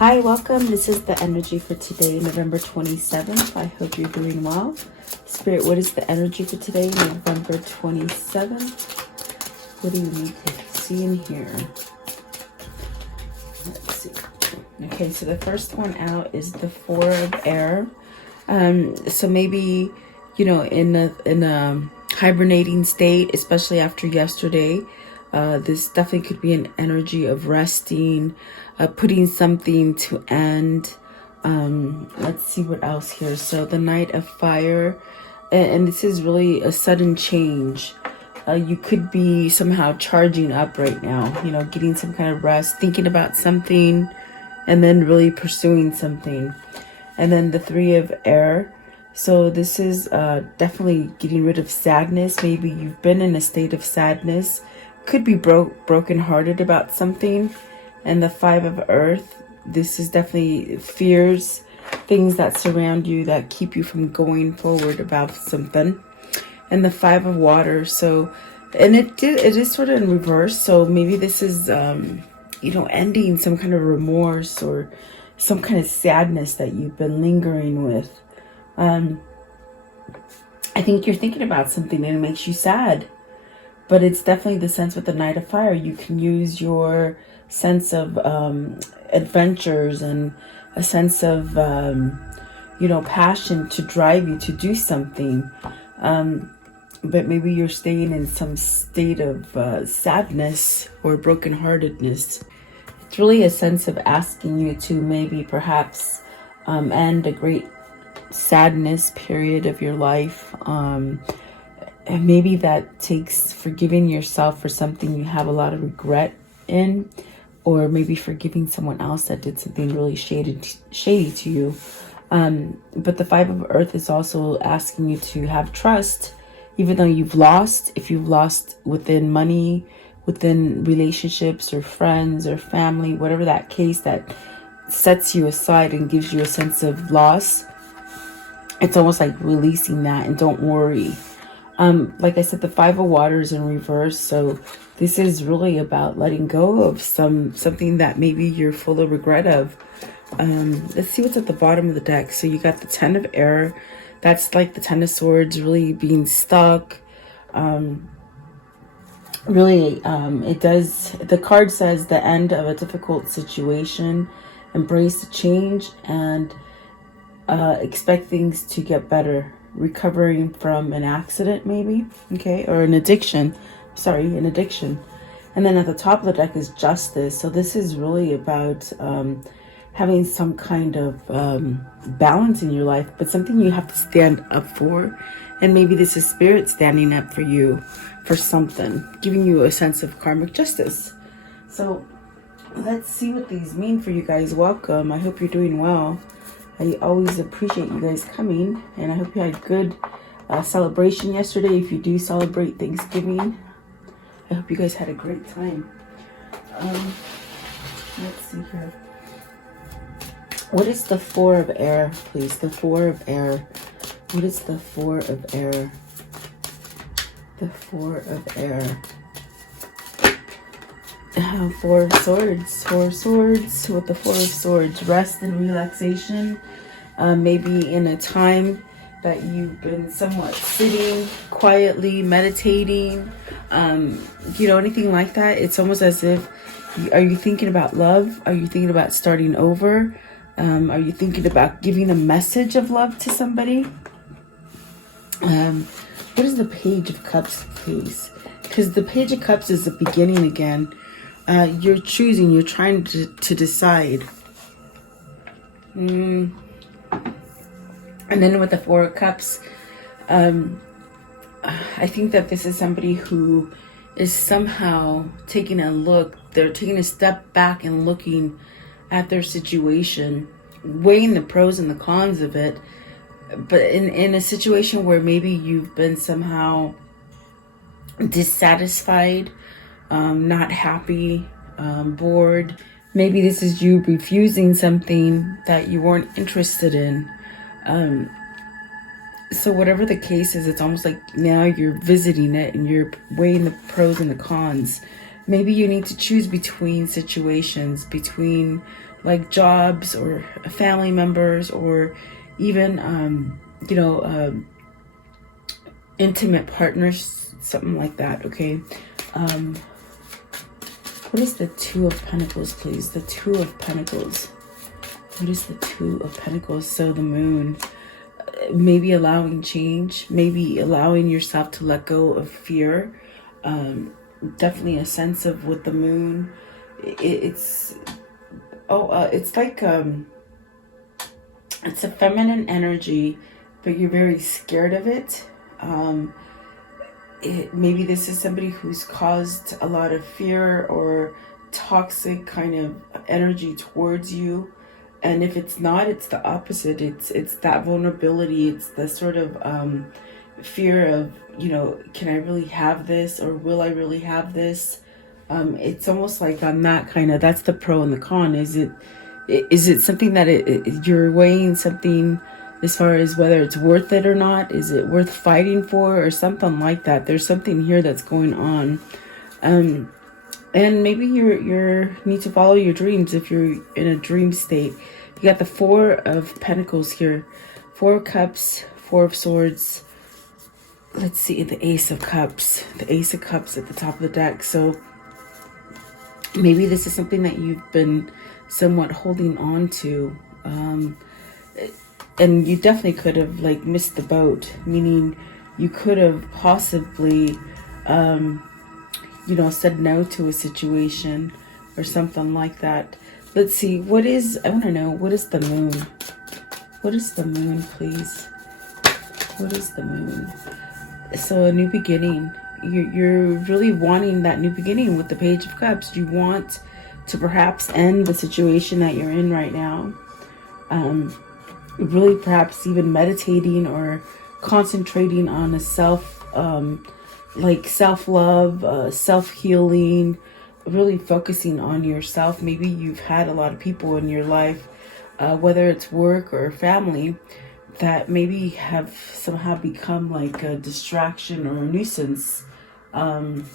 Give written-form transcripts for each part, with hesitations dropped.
Hi, welcome. This is the energy for today, November 27th. I hope you're doing well. Spirit, what is the energy for today, November 27th? What do you need to see in here? Let's see. Okay, so the first one out is the Four of Air. So maybe, in a hibernating state, especially after yesterday, this definitely could be an energy of resting, putting something to end. Let's see what else here. So the Knight of Fire, and this is really a sudden change. You could be somehow charging up right now, getting some kind of rest, thinking about something, and then really pursuing something. And then the Three of Air. So this is definitely getting rid of sadness. Maybe you've been in a state of sadness, could be brokenhearted about something. And the Five of Earth, this is definitely fears, things that surround you that keep you from going forward about something. And the Five of Water, so, and it is sort of in reverse. So maybe this is, ending some kind of remorse or some kind of sadness that you've been lingering with. I think you're thinking about something and it makes you sad. But it's definitely the sense with the Knight of Fire. You can use your sense of adventures and a sense of, passion to drive you to do something. But maybe you're staying in some state of sadness or brokenheartedness. It's really a sense of asking you to maybe perhaps end a great sadness period of your life. And maybe that takes forgiving yourself for something you have a lot of regret in, or maybe forgiving someone else that did something really shady to you. But the Five of Earth is also asking you to have trust, even though you've lost. If you've lost within money, within relationships or friends or family, whatever that case that sets you aside and gives you a sense of loss, it's almost like releasing that and don't worry. Like I said, the Five of Water is in reverse. So this is really about letting go of something that maybe you're full of regret of. Let's see what's at the bottom of the deck. So you got the Ten of Air. That's like the Ten of Swords, really being stuck. The card says the end of a difficult situation, embrace the change, and expect things to get better. Recovering from an accident, maybe, okay, or an addiction. And then at the top of the deck is Justice. So this is really about having some kind of balance in your life, but something you have to stand up for. And maybe this is Spirit standing up for you for something, giving you a sense of karmic justice. So let's see what these mean for you guys. Welcome. I hope you're doing well. I always appreciate you guys coming, and I hope you had a good celebration yesterday. If you do celebrate Thanksgiving, I hope you guys had a great time. Let's see here. What is the Four of Air, please? The Four of Air. What is the Four of Air? The Four of Air. Four of Swords. With the Four of Swords. Rest and relaxation. Maybe in a time that you've been somewhat sitting quietly, meditating, anything like that. It's almost as if, are you thinking about love? Are you thinking about starting over? Are you thinking about giving a message of love to somebody? What is the Page of Cups, please? Because the Page of Cups is the beginning again. You're choosing, you're trying to decide. And then with the Four of Cups, I think that this is somebody who is somehow taking a look. They're taking a step back and looking at their situation, weighing the pros and the cons of it. But in a situation where maybe you've been somehow dissatisfied, not happy, bored. Maybe this is you refusing something that you weren't interested in. So whatever the case is, it's almost like now you're visiting it and you're weighing the pros and the cons. Maybe you need to choose between situations, between like jobs or family members, or even, intimate partners, something like that, okay? What is the Two of Pentacles, please? The Two of Pentacles. What is the Two of Pentacles? So the Moon. Maybe allowing change. Maybe allowing yourself to let go of fear. Definitely a sense of with the Moon. It's like... it's a feminine energy, but you're very scared of it. Maybe this is somebody who's caused a lot of fear or toxic kind of energy towards you. And if it's not, it's the opposite. It's that vulnerability. It's the sort of fear of, can I really have this, or will I really have this? It's almost like on that kind of, that's the pro and the con. Is it something that you're weighing something as far as whether it's worth it or not? Is it worth fighting for, or something like that? There's something here that's going on. And maybe you need to follow your dreams if you're in a dream state. You got the Four of Pentacles here. Four of Cups, Four of Swords. Let's see, the Ace of Cups. The Ace of Cups at the top of the deck. So maybe this is something that you've been somewhat holding on to. And you definitely could have like missed the boat, meaning you could have possibly, said no to a situation or something like that. Let's see, I want to know, what is the Moon? What is the Moon, please? What is the Moon? So a new beginning. You're really wanting that new beginning with the Page of Cups. You want to perhaps end the situation that you're in right now. Really perhaps even meditating or concentrating on a self-love, self-healing, really focusing on yourself. Maybe you've had a lot of people in your life, whether it's work or family, that maybe have somehow become like a distraction or a nuisance. I'm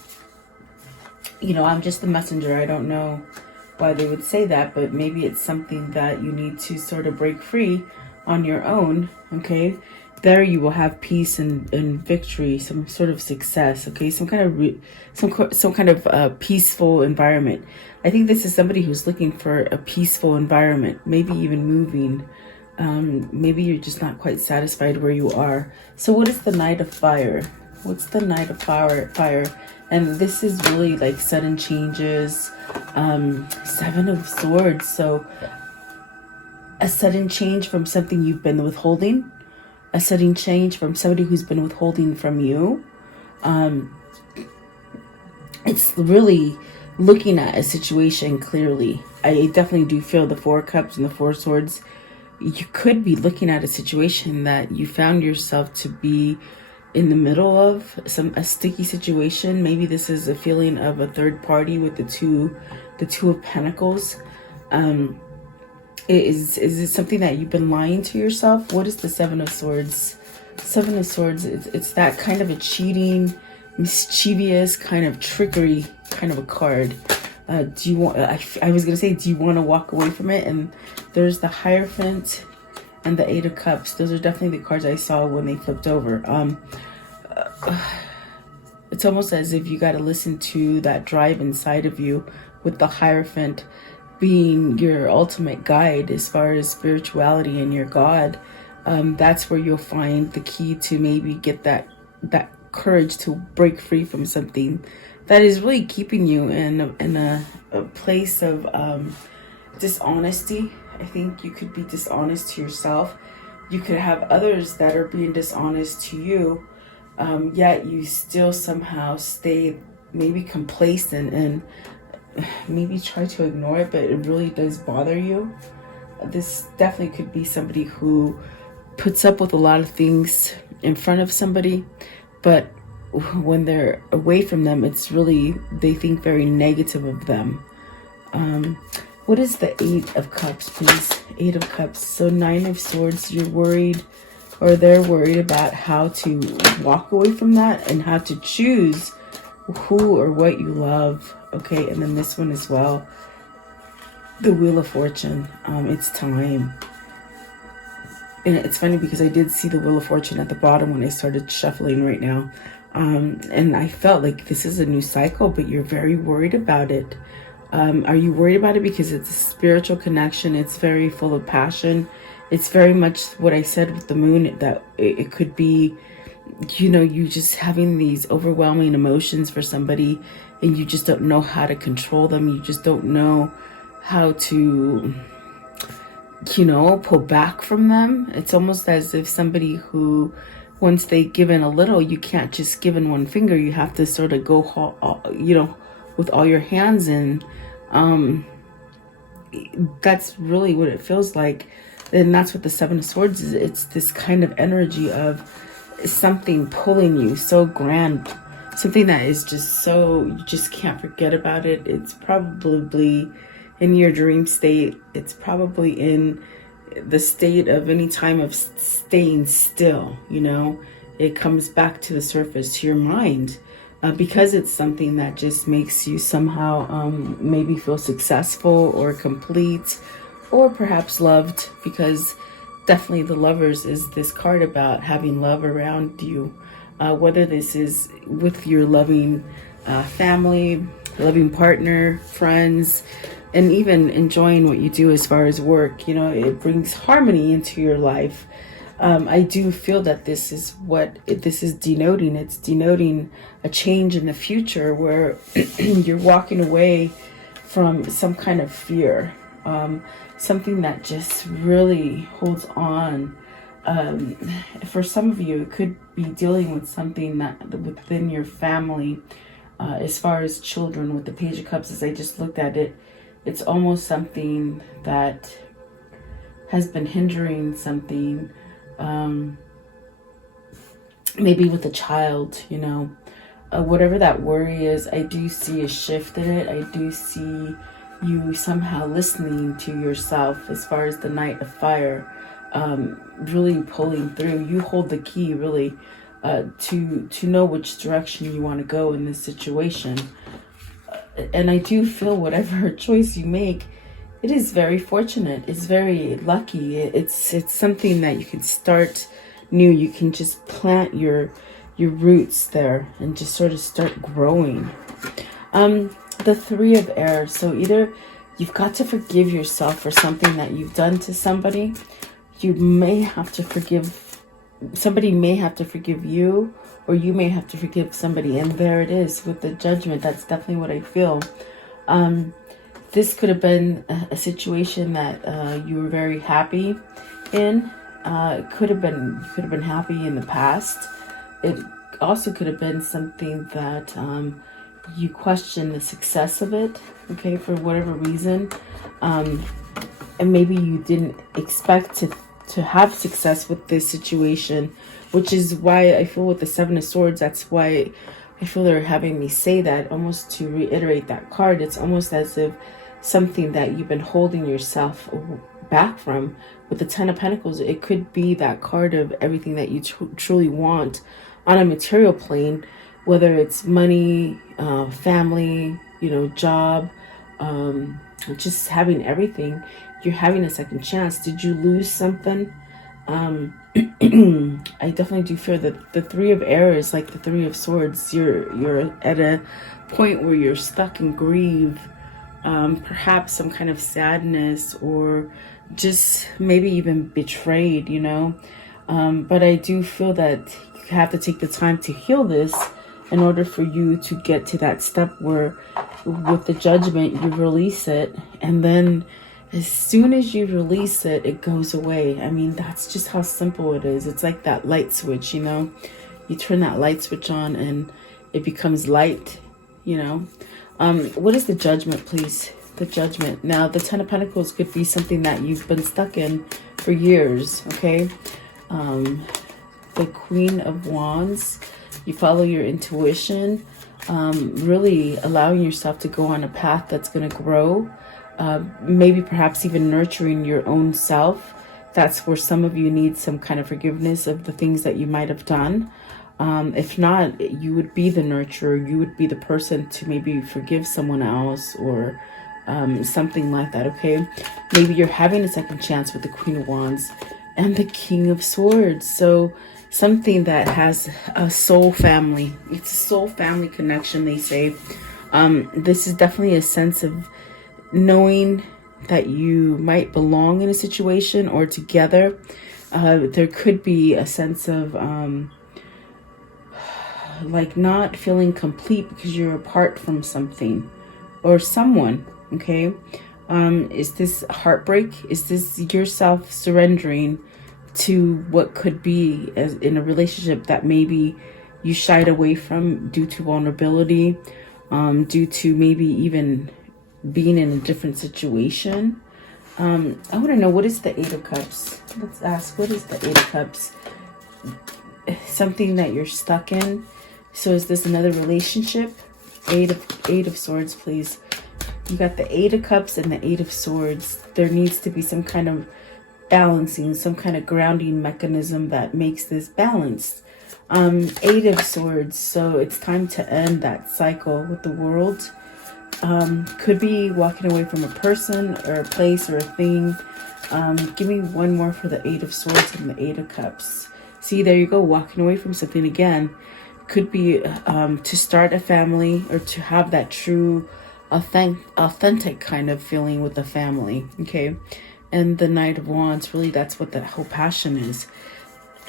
just the messenger. I don't know why they would say that, but maybe it's something that you need to sort of break free on your own, okay? There you will have peace and victory, some sort of success, okay? Some kind of peaceful environment. I think this is somebody who's looking for a peaceful environment, maybe even moving. Maybe you're just not quite satisfied where you are. So what is the Knight of Fire? What's the Knight of Fire? And this is really like sudden changes. Seven of Swords. So a sudden change from something you've been withholding. A sudden change from somebody who's been withholding from you. It's really looking at a situation clearly. I definitely do feel the Four Cups and the Four Swords. You could be looking at a situation that you found yourself to be in the middle of, a sticky situation. Maybe this is a feeling of a third party with the two of Pentacles. Is it something that you've been lying to yourself? What is the Seven of Swords? Seven of Swords, it's that kind of a cheating, mischievous kind of trickery kind of a card. Do you want, I was going to say, do you want to walk away from it? And there's the Hierophant and the Eight of Cups. Those are definitely the cards I saw when they flipped over. It's almost as if you got to listen to that drive inside of you, with the Hierophant being your ultimate guide as far as spirituality and your God. That's where you'll find the key to maybe get that courage to break free from something that is really keeping you in a place of dishonesty. I think you could be dishonest to yourself. You could have others that are being dishonest to you, yet you still somehow stay maybe complacent and maybe try to ignore it, but it really does bother you. This definitely could be somebody who puts up with a lot of things in front of somebody, but when they're away from them, it's really, they think very negative of them. What is the Eight of Cups, please? Eight of Cups. So Nine of Swords, you're worried, or they're worried about how to walk away from that and how to choose who or what you love. Okay, and then this one as well. The Wheel of Fortune. It's time. And it's funny because I did see the Wheel of Fortune at the bottom when I started shuffling right now. And I felt like this is a new cycle, but you're very worried about it. Are you worried about it because it's a spiritual connection? It's very full of passion. It's very much what I said with the moon, that it could be, you know, you just having these overwhelming emotions for somebody and you just don't know how to control them. You just don't know how to, you know, pull back from them. It's almost as if somebody who, once they've given a little, you can't just give in one finger. You have to sort of go, you know, with all your hands in. That's really what it feels like. And that's what the Seven of Swords is. It's this kind of energy of something pulling you so grand, something that is just so, you just can't forget about it. It's probably in your dream state. It's probably in the state of any time of staying still, you know. It comes back to the surface, to your mind, because it's something that just makes you somehow maybe feel successful or complete, or perhaps loved, because definitely the Lovers is this card about having love around you, whether this is with your loving family, loving partner, friends, and even enjoying what you do as far as work. You know, it brings harmony into your life. I do feel that this is what this is denoting. It's denoting a change in the future where you're walking away from some kind of fear, something that just really holds on. For some of you, it could be dealing with something that within your family, as far as children. With the Page of Cups, as I just looked at it, it's almost something that has been hindering something, maybe with a child, you know, whatever that worry is. I do see a shift in it. I do see you somehow listening to yourself as far as the Knight of Fire, really pulling through. You hold the key, really, to know which direction you want to go in this situation. And I do feel whatever choice you make, it is very fortunate. It's very lucky. It's something that you can start new. You can just plant your roots there and just sort of start growing. The Three of Air. So either you've got to forgive yourself for something that you've done to somebody. You may have to forgive, somebody may have to forgive you, or you may have to forgive somebody. And there it is with the Judgment. That's definitely what I feel. This could have been a situation that you were very happy in. It could have been, you could have been happy in the past. It also could have been something that you question the success of it, okay, for whatever reason. And maybe you didn't expect to have success with this situation, which is why I feel with the Seven of Swords, that's why I feel they're having me say that, almost to reiterate that card. It's almost as if something that you've been holding yourself back from. With the Ten of Pentacles, it could be that card of everything that you truly want on a material plane, whether it's money, family, you know, job, just having everything. You're having a second chance. Did you lose something? I definitely do fear that the Three of Air is like the Three of Swords. You're at a point where you're stuck in grief, perhaps some kind of sadness, or just maybe even betrayed, you know. But I do feel that you have to take the time to heal this in order for you to get to that step where with the Judgment you release it, and then as soon as you release it, it goes away. I mean, that's just how simple it is. It's like that light switch, you know. You turn that light switch on and it becomes light, you know. What is the Judgment, please? The Judgment. Now, the Ten of Pentacles could be something that you've been stuck in for years, okay? The Queen of Wands. You follow your intuition, really allowing yourself to go on a path that's going to grow. Maybe perhaps even nurturing your own self. That's where some of you need some kind of forgiveness of the things that you might have done. If not, you would be the nurturer. You would be the person to maybe forgive someone else, or something like that, okay? Maybe you're having a second chance with the Queen of Wands and the King of Swords. So something that has a soul family. It's a soul family connection, they say. This is definitely a sense of knowing that you might belong in a situation or together. There could be a sense of like not feeling complete because you're apart from something or someone, okay? Is this heartbreak? Is this yourself surrendering to what could be as in a relationship that maybe you shied away from due to vulnerability, due to maybe even being in a different situation? I want to know, what is the Eight of Cups? Let's ask, what is the Eight of Cups? Something that you're stuck in. So is this another relationship? Eight of Swords, please. You got the Eight of Cups and the Eight of Swords. There needs to be some kind of balancing, some kind of grounding mechanism that makes this balanced. Eight of Swords. So it's time to end that cycle with the World. Could be walking away from a person or a place or a thing. Give me one more for the Eight of Swords and the Eight of Cups. See, there you go, walking away from something again. Could be to start a family or to have that true, authentic kind of feeling with the family, okay? And the Knight of Wands, really, that's what the whole passion is.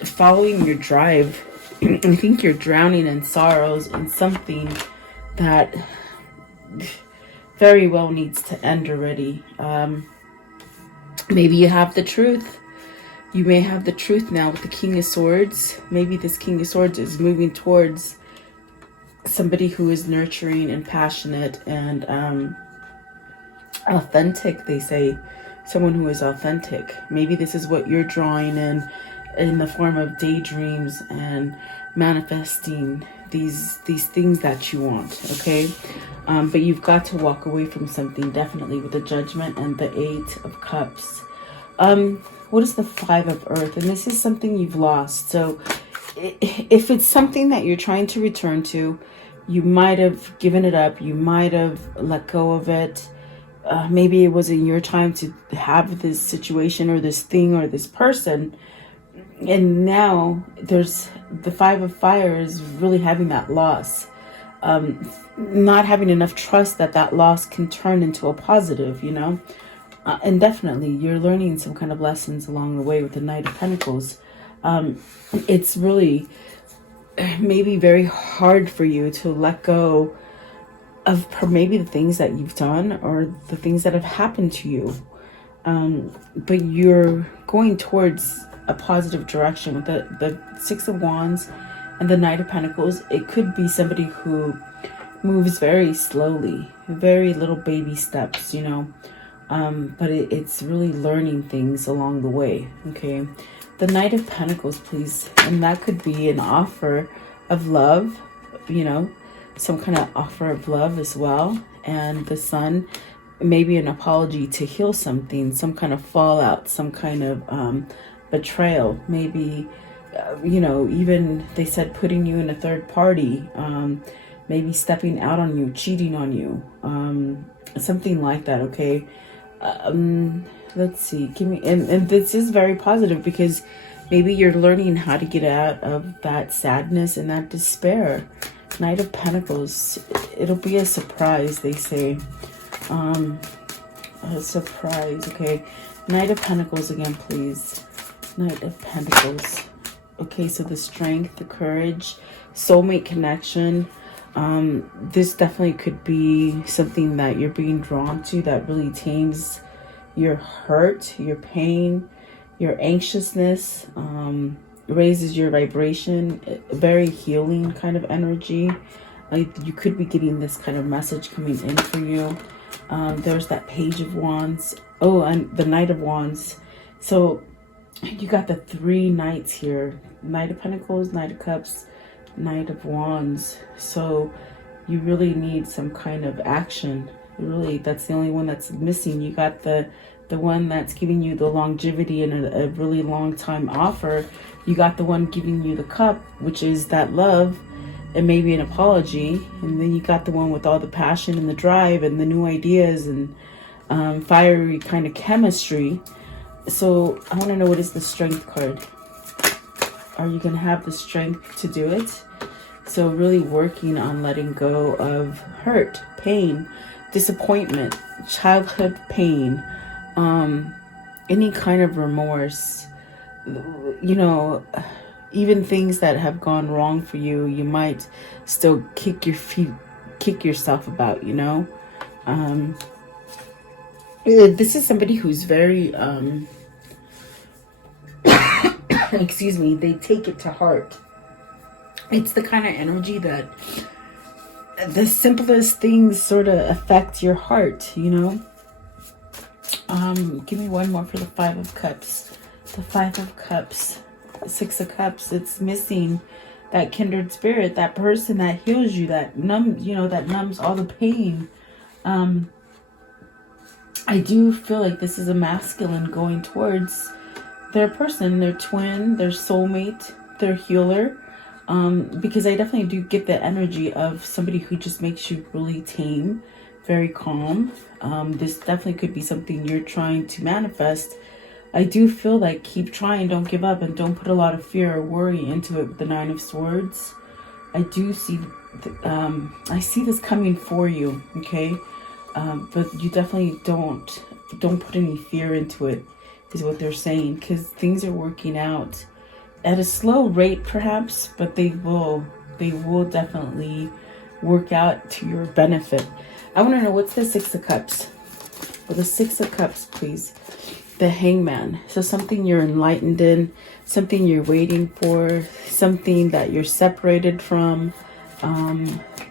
Following your drive. I think you're drowning in sorrows in something that very well needs to end already. Maybe you have the truth. You may have the truth now with the King of Swords. Maybe this King of Swords is moving towards somebody who is nurturing and passionate and authentic, they say. Someone who is authentic. Maybe this is what you're drawing in the form of daydreams and manifesting these things that you want, okay? But you've got to walk away from something, definitely, with the Judgment and the Eight of Cups. What is the Five of Earth? And this is something you've lost. So if it's something that you're trying to return to, you might have given it up. You might have let go of it. Maybe it wasn't your time to have this situation or this thing or this person. And now there's the Five of Fire is really having that loss. Not having enough trust that that loss can turn into a positive, you know. And definitely you're learning some kind of lessons along the way with the Knight of Pentacles. It's really maybe very hard for you to let go of maybe the things that you've done or the things that have happened to you. But you're going towards a positive direction with the Six of Wands and the Knight of Pentacles. It could be somebody who moves very slowly, very little baby steps, you know. But it's really learning things along the way, okay? The Knight of Pentacles, please. And that could be an offer of love, you know, some kind of offer of love as well. And the Sun, maybe an apology to heal something, some kind of fallout, some kind of betrayal. Maybe, you know, even they said putting you in a third party, maybe stepping out on you, cheating on you, something like that, okay? Let's see, give me, and this is very positive because maybe you're learning how to get out of that sadness and that despair. Knight of Pentacles, it'll be a surprise, they say. A surprise, okay? Knight of Pentacles again, please. Knight of Pentacles. Okay, so the strength, the courage, soulmate connection. This definitely could be something that you're being drawn to that really tames your hurt, your pain, your anxiousness, raises your vibration, very healing kind of energy. You could be getting this kind of message coming in for you. There's that Page of Wands. Oh, and the Knight of Wands. So you got the three knights here. Knight of Pentacles, Knight of Cups, Knight of Wands. So you really need some kind of action. Really, that's the only one that's missing. You got the one that's giving you the longevity and a really long time offer. You got the one giving you the cup, which is that love. and maybe an apology. And then you got the one with all the passion and the drive and the new ideas and fiery kind of chemistry. So I want to know, what is the strength card? Are you going to have the strength to do it? So really working on letting go of hurt, pain, disappointment, childhood pain, any kind of remorse, you know, even things that have gone wrong for you, you might still kick yourself about, you know. This is somebody who's very, excuse me, they take it to heart. It's the kind of energy that the simplest things sort of affect your heart, you know. Give me one more for the 5 of Cups. The 5 of Cups, 6 of Cups. It's missing that kindred spirit, that person that heals you, that numbs all the pain. I do feel like this is a masculine going towards their person, their twin, their soulmate, their healer. Because I definitely do get the energy of somebody who just makes you really tame, very calm. This definitely could be something you're trying to manifest. I do feel like keep trying, don't give up, and don't put a lot of fear or worry into it with the 9 of Swords. I do see, I see this coming for you, okay? But you definitely don't put any fear into it, is what they're saying, because things are working out at a slow rate perhaps, but they will definitely work out to your benefit. I want to know, what's the 6 of Cups? Well, the 6 of Cups, please. The Hangman. So something you're enlightened in, something you're waiting for, something that you're separated from.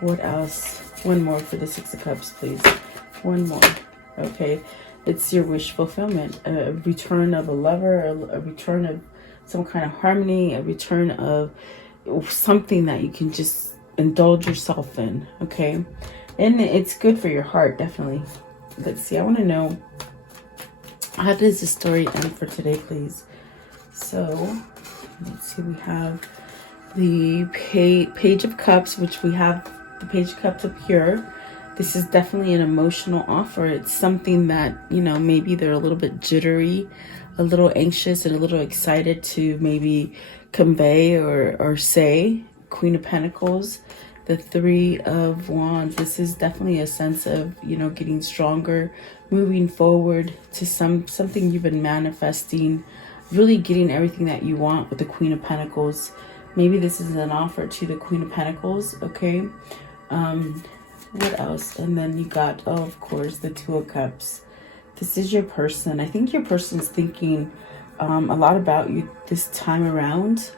What else? One more for the 6 of Cups, please. One more. Okay. It's your wish fulfillment. A return of a lover, a return of some kind of harmony, a return of something that you can just indulge yourself in, okay? And it's good for your heart, definitely. Let's see, I want to know, how does the story end for today, please? So, let's see, we have the Page of Cups, which we have the Page of Cups up here. This is definitely an emotional offer. It's something that, you know, maybe they're a little bit jittery, a little anxious, and a little excited to maybe convey or say. Queen of Pentacles, the 3 of Wands. This is definitely a sense of, you know, getting stronger, moving forward to something you've been manifesting, really getting everything that you want with the Queen of Pentacles. Maybe this is an offer to the Queen of Pentacles, okay? What else? And then you got, oh, of course, the 2 of Cups. This is your person. I think your person's thinking a lot about you this time around.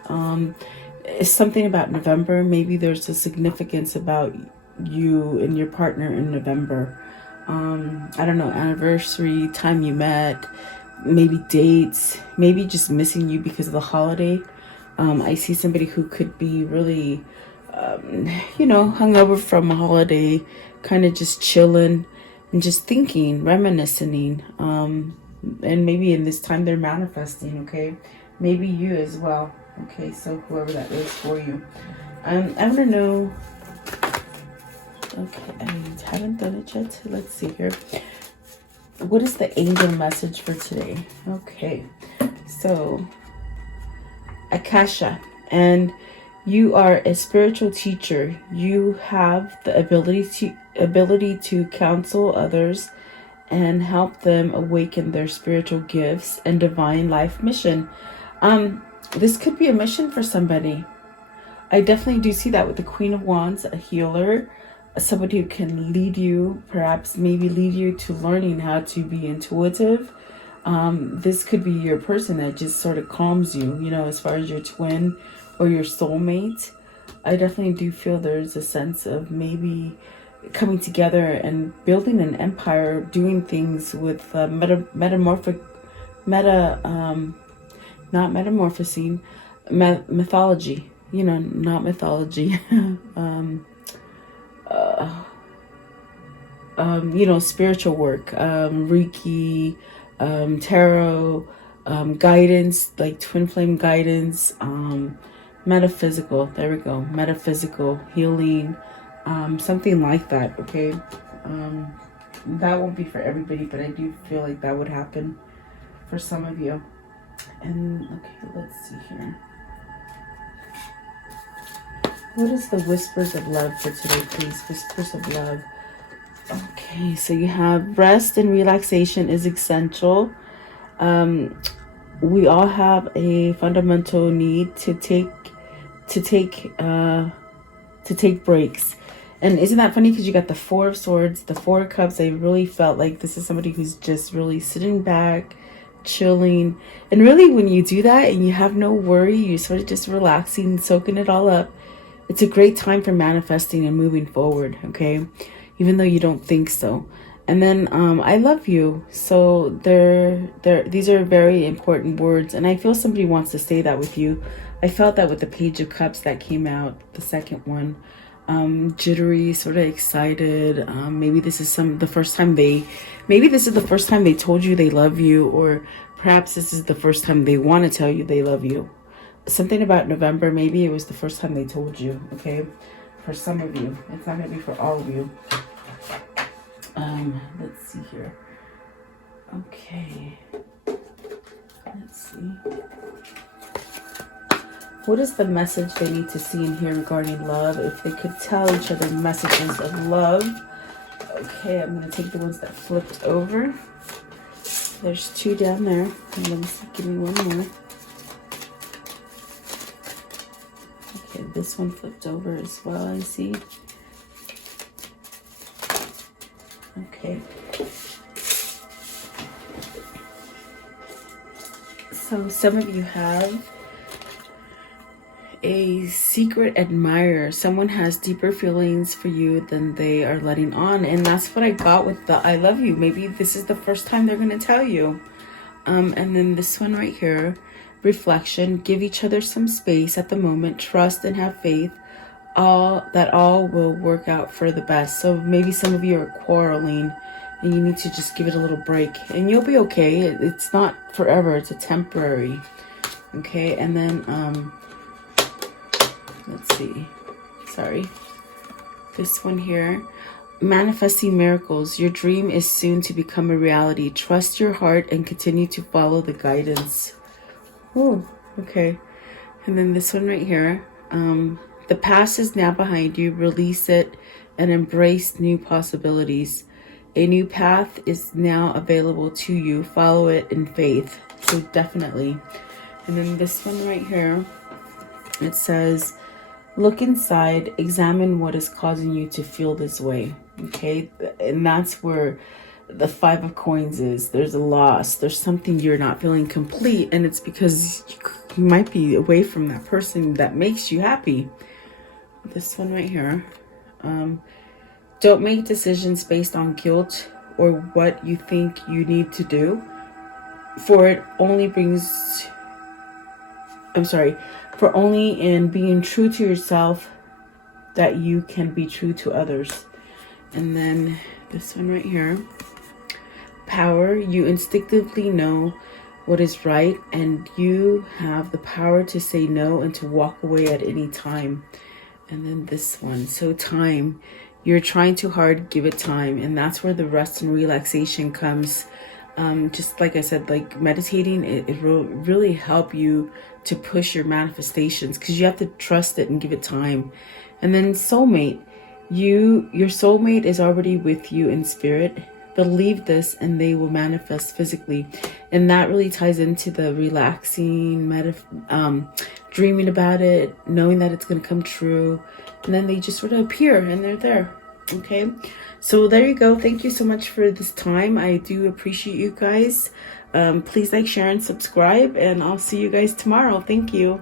It's something about November. Maybe there's a significance about you and your partner in November. I don't know, anniversary, time you met, maybe dates, maybe just missing you because of the holiday. I see somebody who could be really, you know, hungover from a holiday, kind of just chilling and just thinking, reminiscing. And maybe in this time they're manifesting, okay? Maybe you as well. Okay, so whoever that is for you. I want to know, okay, I haven't done it yet. Let's see here. What is the angel message for today? Okay, so Akasha, and you are a spiritual teacher. You have the ability to counsel others and help them awaken their spiritual gifts and divine life mission. This could be a mission for somebody. I definitely do see that with the Queen of Wands, a healer, somebody who can lead you, perhaps maybe lead you to learning how to be intuitive. This could be your person that just sort of calms you, you know, as far as your twin or your soulmate. I definitely do feel there's a sense of maybe coming together and building an empire, doing things with mythology, you know, not mythology, you know, spiritual work, Reiki, tarot, guidance, like twin flame guidance, metaphysical. There we go. Metaphysical healing, something like that. Okay. That won't be for everybody, but I do feel like that would happen for some of you. And okay, let's see here. What is the whispers of love for today, please? Whispers of love. Okay, so you have rest and relaxation is essential. We all have a fundamental need to take breaks. And isn't that funny? Because you got the Four of Swords, the Four of Cups. I really felt like this is somebody who's just really sitting back, chilling. And really, when you do that and you have no worry, you're sort of just relaxing, soaking it all up. It's a great time for manifesting and moving forward, okay? Even though you don't think so. And then I love you. So these are very important words. And I feel somebody wants to say that with you. I felt that with the Page of Cups that came out, the second one. Jittery, sort of excited. Maybe this is the first time they told you they love you, or perhaps this is the first time they want to tell you they love you. Something about November, maybe it was the first time they told you, okay? For some of you. It's not going to be for all of you. Let's see here. Okay. Let's see. What is the message they need to see and hear regarding love? If they could tell each other messages of love. Okay, I'm going to take the ones that flipped over. There's two down there. And let me see, give me one more. Okay, this one flipped over as well, I see. Okay. So some of you have a secret admirer. Someone has deeper feelings for you than they are letting on, and that's what I got with the I love you. Maybe this is the first time they're going to tell you. And then this one right here, reflection. Give each other some space at the moment. Trust and have faith. All will work out for the best. So maybe some of you are quarreling and you need to just give it a little break, and you'll be okay. It's not forever. It's a temporary. Okay, and then let's see. Sorry. This one here. Manifesting miracles. Your dream is soon to become a reality. Trust your heart and continue to follow the guidance. Oh, okay. And then this one right here. The past is now behind you. Release it and embrace new possibilities. A new path is now available to you. Follow it in faith. So definitely. And then this one right here. It says, look inside, examine what is causing you to feel this way. Okay, and that's where the Five of Coins is. There's a loss. There's something you're not feeling complete, and it's because you might be away from that person that makes you happy. This one right here. Don't make decisions based on guilt or what you think you need to do, for only in being true to yourself that you can be true to others. And then this one right here. Power. You instinctively know what is right, and you have the power to say no and to walk away at any time. And then this one. So time. You're trying too hard, give it time. And that's where the rest and relaxation comes. Just like I said, like meditating, it will really help you to push your manifestations, because you have to trust it and give it time. And then soulmate. Your soulmate is already with you in spirit. Believe this and they will manifest physically. And that really ties into the relaxing, dreaming about it, knowing that it's going to come true. And then they just sort of appear and they're there. Okay, so there you go. Thank you so much for this time. I do appreciate you guys. Please like, share, and subscribe, and I'll see you guys tomorrow. Thank you.